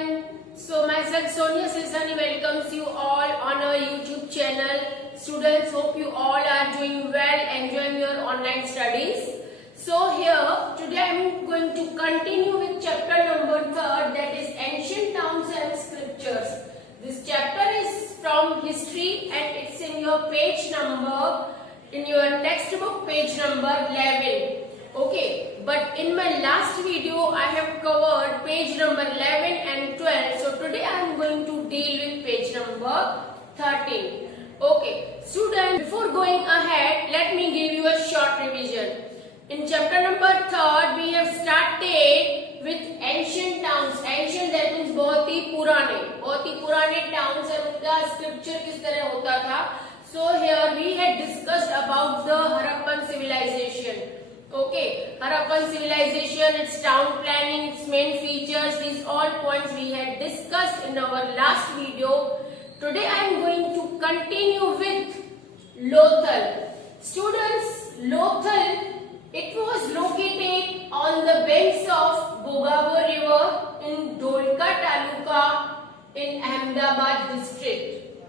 everyone. So myself Sonia Silsani welcomes you all on our YouTube channel. Students, hope you all are doing well, enjoying your online studies. So here today I am going to continue with chapter number 3, that is Ancient Towns and Scriptures. This chapter is from history and it's in your page number, in your textbook page number 11. Okay, but in my last video I have covered page number 11 and 12. So today I am going to deal with page number 13. Okay, students, before going ahead, let me give you a short revision. In chapter number 3, we have started with ancient towns. Ancient that means बहुत ही पुराने towns and उनका scripture किस तरह होता था. So here we had discussed about the Harappan civilization. Okay, Harappan civilization, its town planning, its main features, these all points we had discussed in our last video. Today I am going to continue with Lothal. Students, Lothal, it was located on the banks of Gogavur river in Dholka Taluka in Ahmedabad district.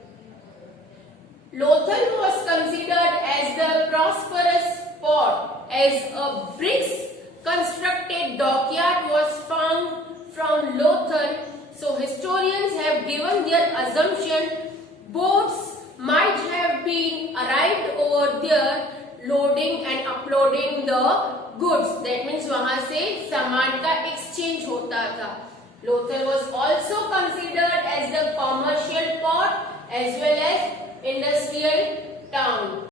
Lothal was considered as the prosperous port, as a bricks constructed dockyard was found from Lothal. So historians have given their assumption boats might have been arrived over there loading and uploading the goods. That means वहाँ से सामान का exchange होता था. Lothal was also considered as the commercial port as well as industrial town.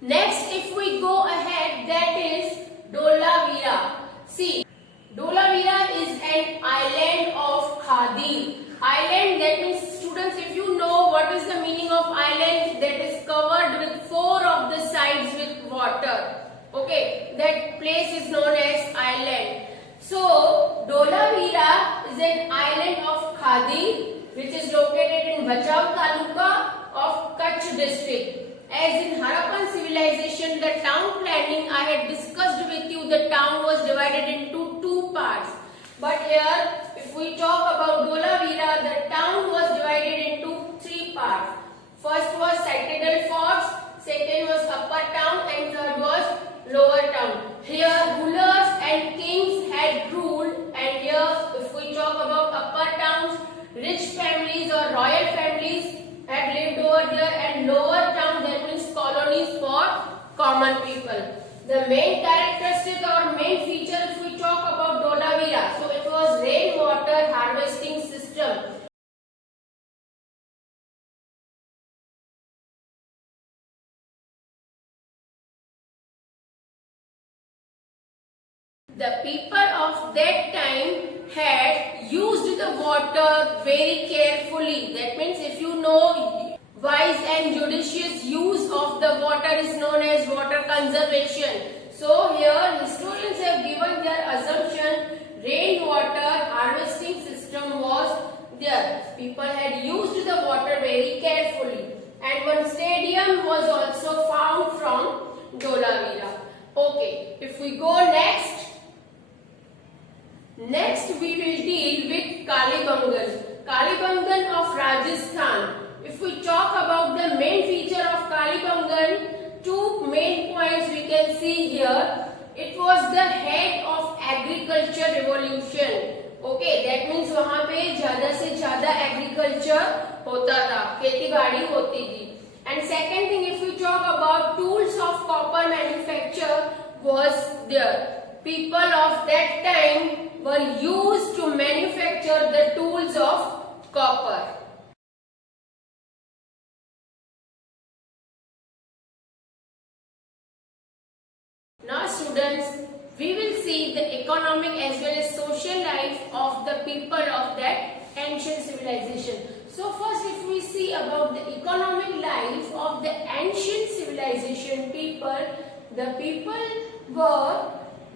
Next, if we go ahead, that is Dholavira. See, Dholavira is an island of Khadi. Island, that means students, if you know what is the meaning of island, that is covered with 4 of the sides with water. Okay, that place is known as island. So, Dholavira is an island of Khadi which is located in Bhachau Taluka of Kutch district. As in Harappan civilization, the town planning I had discussed with you, the town was divided into 2 parts. But here, if we talk about Dholavira, the town was divided into 3 parts. First was Citadel Forts, second was Upper Town, and third was Lower Town. Here, rulers and kings had ruled, and here, if we talk about Upper Towns, rich families or royal families had lived over there, and Lower Town, that means colonies for common people. The main characteristic or main feature if we talk about Dholavira, so it was rainwater harvesting system. The people of that time had used the water very carefully. That means if you know, wise and judicious use of the water is known as water conservation. So here historians have given their assumption rainwater harvesting system was there. People had used the water very carefully. And one stadium was also found from Dholavira. Okay, if we go next we will deal with Kalibangan. Kalibangan of Rajasthan. If we talk about the main feature of Kalibangan, 2 main points we can see here. It was the head of agriculture revolution. Okay, that means वहाँ पे ज़्यादा से ज़्यादा agriculture होता था, खेती बाड़ी होती थी. And second thing, if we talk about tools of copper manufacture was there. People of that time were used to manufacture the tools of copper. Now students, we will see the economic as well as social life of the people of that ancient civilization. So first if we see about the economic life of the ancient civilization people, the people were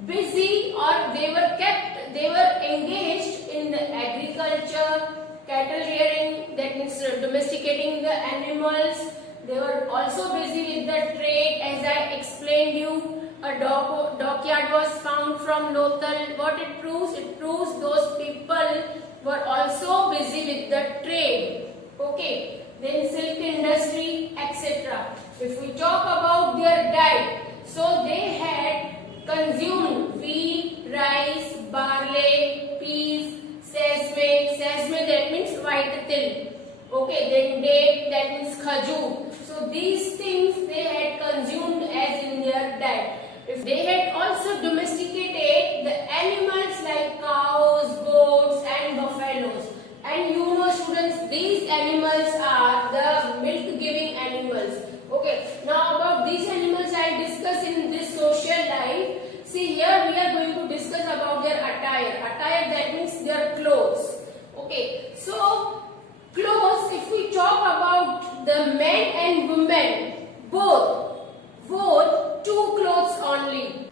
busy or they were engaged in the agriculture, cattle rearing, that means domesticating the animals. They were also busy with the trade, as I explained you. A dockyard was found from Lothal. What it proves? It proves those people were also busy with the trade. Okay. Then silk industry, etc. If we talk about their diet, so they had consumed wheat, rice, barley, peas, sesame that means white til. Okay, then date, that means khajur. So these things they had consumed as in their diet. If they had also domesticated the animals like cows, goats and buffaloes. And you know students, these animals are the milk giving animals. Okay, now about these animals I discuss in this social life. See, here we are going to discuss about their attire. Attire, that means their clothes. Okay, so clothes, if we talk about the men and women, both wore two clothes only.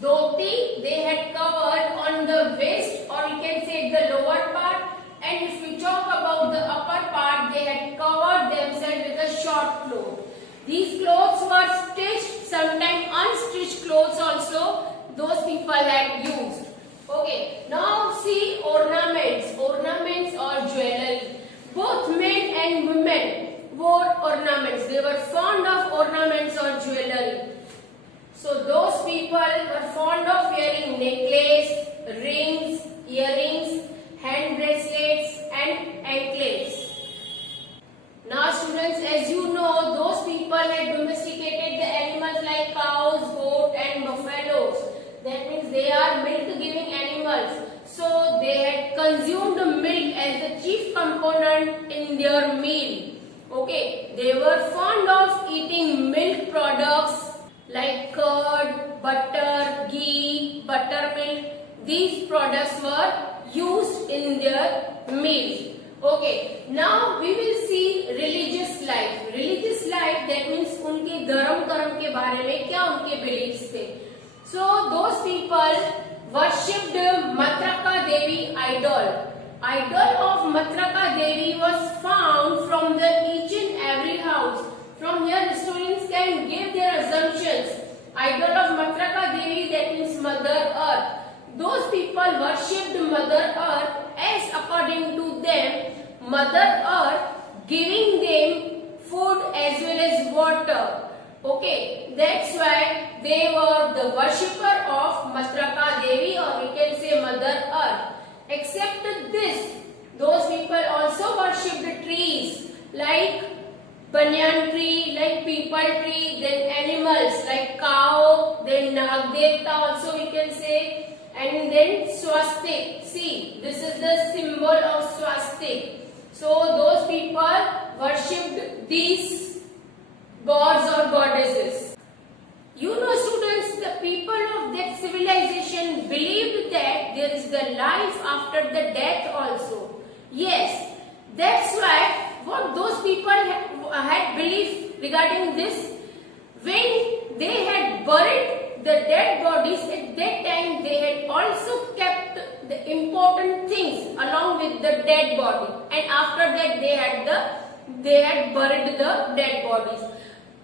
Dhoti they had covered on the waist, or you can say the lower part. And if we talk about the upper part, they had covered themselves with a short cloth. These clothes were stitched, sometimes unstitched clothes also those people had used. Okay, now see ornaments or jewelry. Both men and women wore ornaments. They were fond of ornaments or jewelry. So those people were fond of wearing necklace, rings, earrings, hand bracelets and anklets. Now students, as you know, those people had domesticated the animals like cows, goat and buffaloes. That means they are milk giving animals. So they had consumed milk as the chief component in their meal. Okay, they were fond of eating milk products like curd, butter, ghee, buttermilk. These products were used in their meal. Okay, now we will see religious life. Religious life, that means उनके धर्म कर्म के बारे में क्या उनके beliefs थे. So those people worshipped Matraka Devi idol. Idol of Matraka Devi was found from the each and every house. From here historians can give their assumptions. Idol of Matraka Devi, that means Mother Earth. Those people worshipped Mother Earth as according to them, Mother Earth giving them food as well as water. Okay, that's why they were the worshipper of Matraka Devi, or we can say Mother Earth. Except this, those people also worshipped trees like banyan tree, like peepal tree, then animals like cow, then Nagdevta also we can say, and then swastik. See, this is the symbol of swastik. So those people worshipped these gods or goddesses. You know students, the people of that civilization believed that there is the life after the death also. Yes, that's why what those people had belief regarding this, when they had buried the dead bodies, at that time they had also kept the important things along with the dead body, and after that they had buried the dead bodies.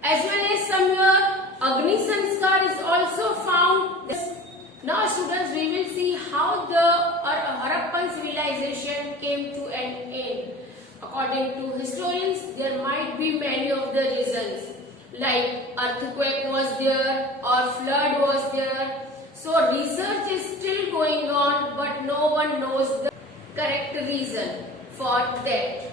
As well as somewhere Agni Sanskar is also found. Now students, we will see how the Harappan civilization came to an end. According to historians, there might be many of the reasons, like earthquake was there or flood was there. So research is still going on, but no one knows the correct reason for that.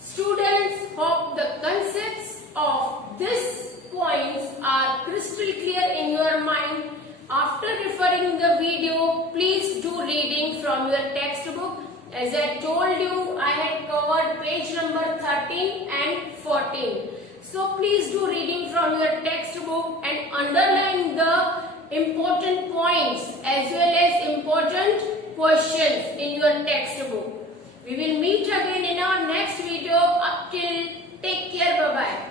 Students, hope the concepts of these points are crystal clear in your mind. After referring the video, please do reading from your textbook. As I told you, I had covered page number 13 and 14. So please do reading from your textbook and underline the important points as well as important questions in your textbook. We will meet again in our next video. Up till, take care, bye bye.